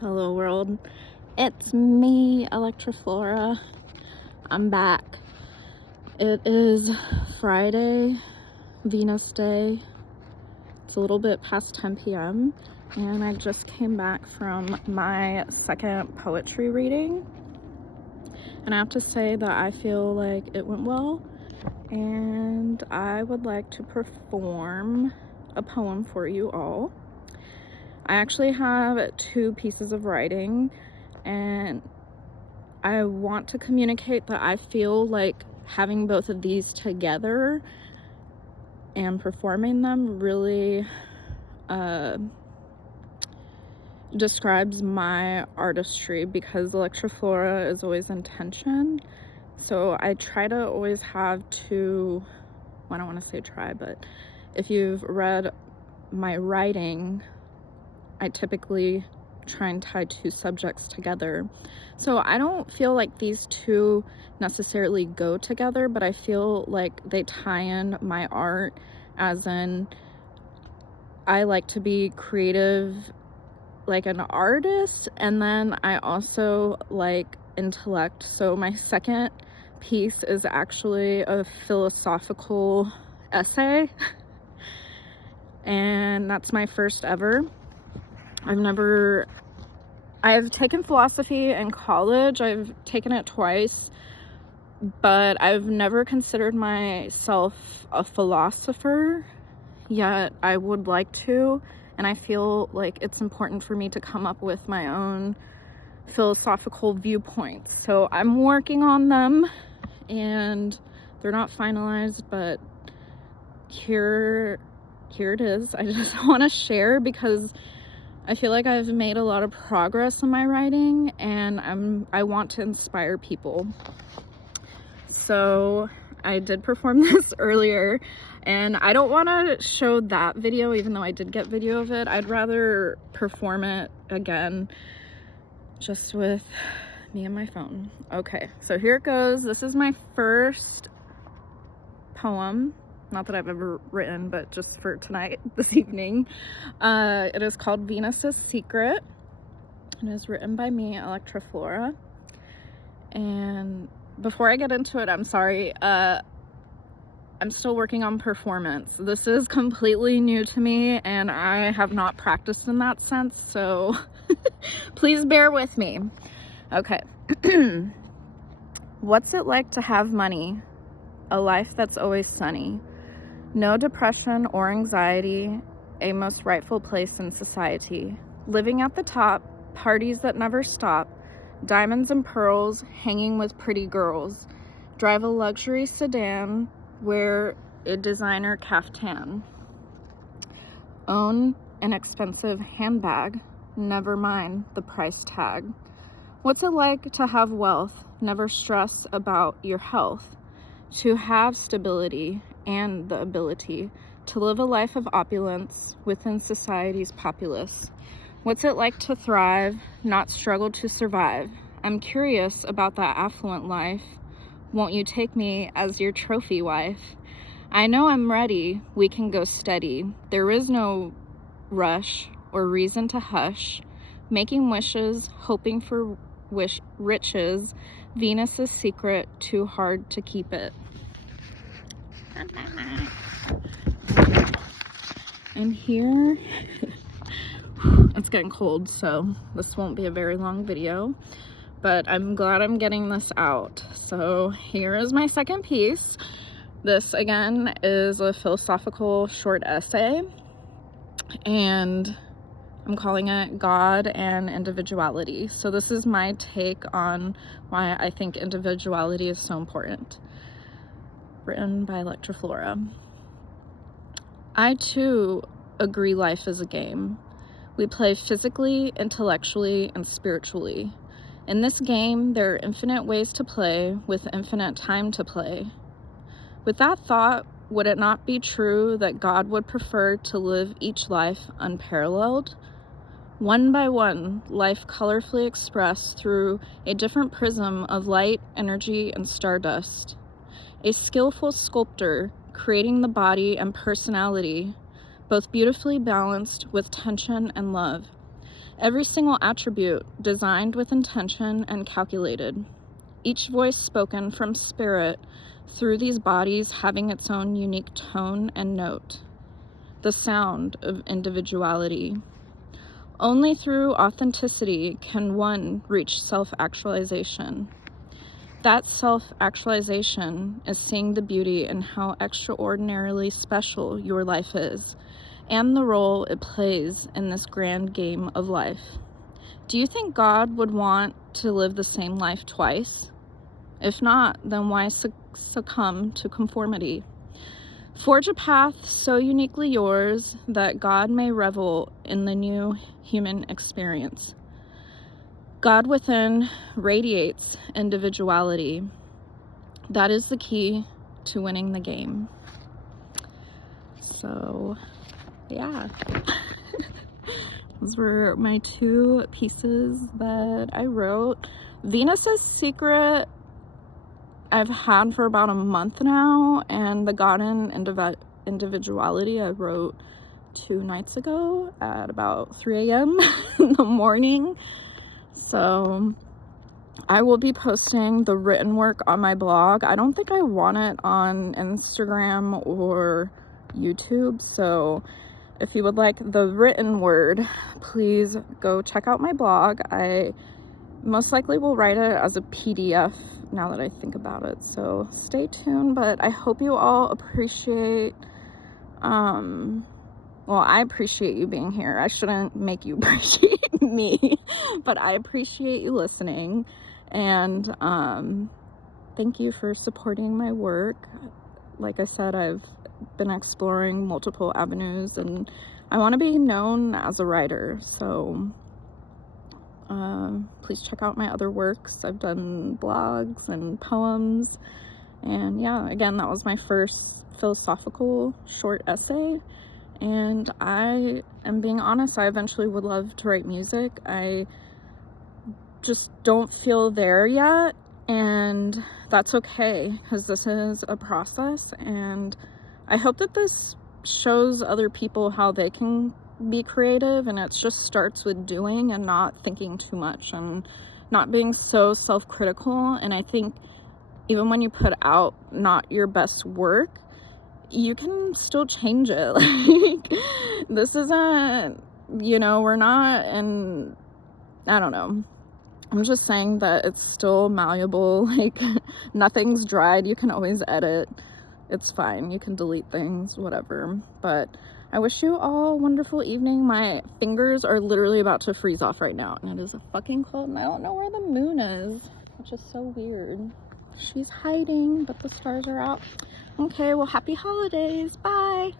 Hello world, it's me, Electroflora. I'm back. It is Friday, Venus Day. It's a little bit past 10 p.m. and I just came back from my second poetry reading. And I have to say that I feel like it went well, and I would like to perform a poem for you all. I actually have two pieces of writing, and I want to communicate that I feel like having both of these together and performing them really describes my artistry, because Electroflora is always intention. So I try to always have two, well, I don't want to say try, but if you've read my writing, I typically try and tie two subjects together. So I don't feel like these two necessarily go together, but I feel like they tie in my art, as in I like to be creative like an artist, and then I also like intellect. So my second piece is actually a philosophical essay and that's my first ever. I've taken philosophy in college. I've taken it twice, but I've never considered myself a philosopher, yet I would like to, and I feel like it's important for me to come up with my own philosophical viewpoints. So I'm working on them, and they're not finalized, but here it is. I just want to share because I feel like I've made a lot of progress in my writing, and I want to inspire people. So I did perform this earlier, and I don't want to show that video, even though I did get video of it. I'd rather perform it again just with me and my phone. Okay, so here it goes. This is my first poem. Not that I've ever written, but just for tonight, this evening. It is called Venus's Secret. It is written by me, Electroflora. And before I get into it, I'm sorry. I'm still working on performance. This is completely new to me, and I have not practiced in that sense, so please bear with me. Okay. What's it like to have money? A life that's always sunny. No depression or anxiety, a most rightful place in society. Living at the top, parties that never stop, diamonds and pearls, hanging with pretty girls. Drive a luxury sedan, wear a designer caftan. Own an expensive handbag, never mind the price tag. What's it like to have wealth, never stress about your health? To have stability and the ability to live a life of opulence within society's populace. What's it like to thrive, not struggle to survive? I'm curious about that affluent life. Won't you take me as your trophy wife? I know I'm ready, we can go steady. There is no rush or reason to hush. Making wishes, hoping for riches. Venus's secret, too hard to keep it. And here, it's getting cold, so this won't be a very long video, but I'm glad I'm getting this out. So here is my second piece. This again is a philosophical short essay, and I'm calling it God and Individuality. So this is my take on why I think individuality is so important. Written by Electroflora. I too agree life is a game. We play physically, intellectually, and spiritually. In this game, there are infinite ways to play with infinite time to play. With that thought, would it not be true that God would prefer to live each life unparalleled? One by one, life colorfully expressed through a different prism of light, energy, and stardust. A skillful sculptor creating the body and personality, both beautifully balanced with tension and love. Every single attribute designed with intention and calculated. Each voice spoken from spirit through these bodies having its own unique tone and note. The sound of individuality. Only through authenticity can one reach self-actualization. That self-actualization is seeing the beauty in how extraordinarily special your life is, and the role it plays in this grand game of life. Do you think God would want to live the same life twice? If not, then why succumb to conformity? Forge a path so uniquely yours that God may revel in the new human experience. God within radiates individuality. That is the key to winning the game. So, yeah. Those were my 2 pieces that I wrote. Venus's Secret I've had for about a month now, and the God in Individuality I wrote 2 nights ago at about 3 a.m. in the morning. So I will be posting the written work on my blog. I don't think I want it on Instagram or YouTube, so if you would like the written word, please go check out my blog. I most likely will write it as a PDF now that I think about it, so stay tuned. But I hope you all appreciate, well, I appreciate you being here. I shouldn't make you appreciate me, but I appreciate you listening, and thank you for supporting my work. Like I said, I've been exploring multiple avenues, and I want to be known as a writer, so please check out my other works. I've done blogs and poems, and yeah, again, that was my first philosophical short essay, and I am being honest, I eventually would love to write music. I just don't feel there yet, and that's okay, because this is a process, and I hope that this shows other people how they can be creative, and it just starts with doing and not thinking too much and not being so self-critical. And I think even when you put out not your best work, you can still change it. Like, this isn't, we're not, and I don't know, I'm just saying that it's still malleable. Like, nothing's dried, you can always edit, it's fine, you can delete things, whatever. But I wish you all a wonderful evening. My fingers are literally about to freeze off right now, and it is a fucking cold, and I don't know where the moon is, which is so weird. She's hiding, but the stars are out. Okay, well, happy holidays. Bye.